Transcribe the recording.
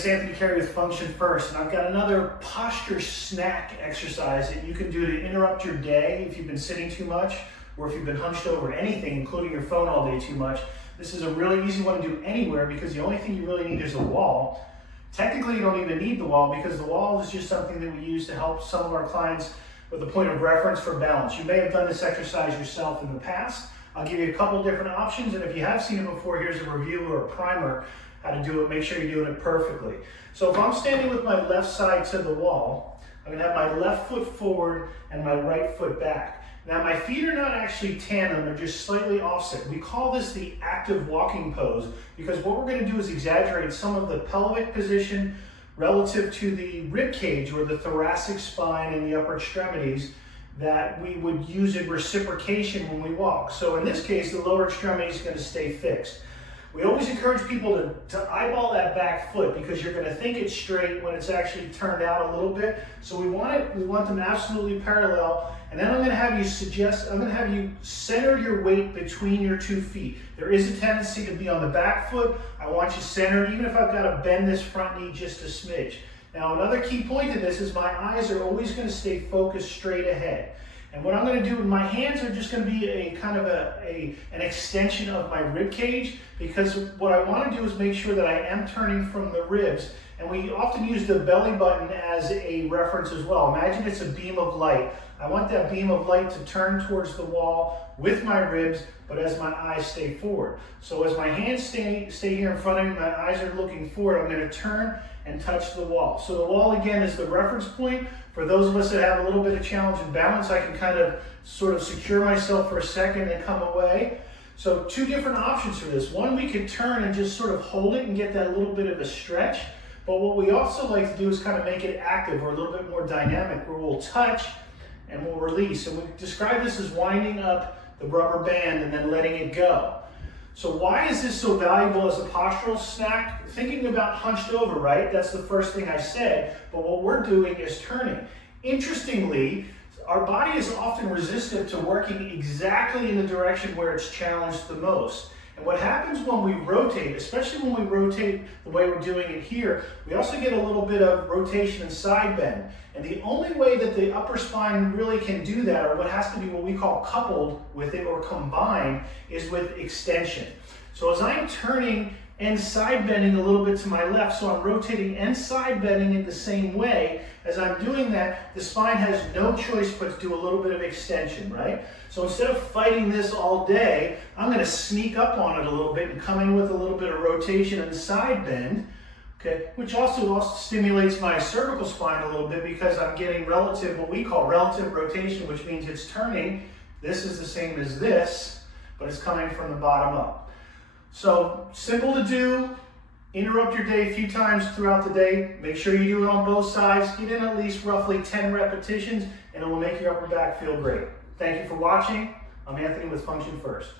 it's Anthony Carey with Function First, and I've got another posture snack exercise that you can do to interrupt your day if you've been sitting too much, or if you've been hunched over anything, including your phone all day too much. This is a really easy one to do anywhere because the only thing you really need is a wall. Technically, you don't even need the wall because the wall is just something that we use to help some of our clients with a point of reference for balance. You may have done this exercise yourself in the past. I'll give you a couple different options, and if you have seen it before, here's a review or a primer how to do it. Make sure you're doing it perfectly. So if I'm standing with my left side to the wall, I'm gonna have my left foot forward and my right foot back. Now my feet are not actually tandem, they're just slightly offset. We call this the active walking pose because what we're gonna do is exaggerate some of the pelvic position relative to the rib cage or the thoracic spine and the upper extremities that we would use in reciprocation when we walk. So in this case, the lower extremity is gonna stay fixed. We always encourage people to eyeball that back foot because you're going to think it's straight when it's actually turned out a little bit. So we want them absolutely parallel. And then I'm going to have you center your weight between your 2 feet. There is a tendency to be on the back foot. I want you centered, even if I've got to bend this front knee just a smidge. Now another key point to this is my eyes are always going to stay focused straight ahead. And what I'm going to do with my hands are just going to be a kind of an extension of my rib cage, because what I want to do is make sure that I am turning from the ribs. And we often use the belly button as a reference as well. Imagine it's a beam of light. I want that beam of light to turn towards the wall with my ribs, but as my eyes stay forward. So as my hands stay here in front of me, my eyes are looking forward, I'm going to turn and touch the wall. So the wall again is the reference point. For those of us that have a little bit of challenge in balance, I can kind of sort of secure myself for a second and come away. So 2 different options for this. One, we could turn and just sort of hold it and get that little bit of a stretch. But what we also like to do is kind of make it active or a little bit more dynamic, where we'll touch and we'll release. And we describe this as winding up the rubber band and then letting it go. So why is this so valuable as a postural snack? Thinking about hunched over, right? That's the first thing I said, but what we're doing is turning. Interestingly, our body is often resistant to working exactly in the direction where it's challenged the most. And what happens when we rotate, especially when we rotate the way we're doing it here, we also get a little bit of rotation and side bend. And the only way that the upper spine really can do that, or what has to be what we call coupled with it or combined, is with extension. So as I'm turning and side bending a little bit to my left, so I'm rotating and side bending it the same way. As I'm doing that, the spine has no choice but to do a little bit of extension, right? So instead of fighting this all day, I'm going to sneak up on it a little bit and come in with a little bit of rotation and side bend, okay, which also stimulates my cervical spine a little bit because I'm getting what we call relative rotation, which means it's turning. This is the same as this, but it's coming from the bottom up. So simple to do. Interrupt your day a few times throughout the day. Make sure you do it on both sides. Get in at least roughly 10 repetitions, and it will make your upper back feel great. Thank you for watching. I'm Anthony with Function First.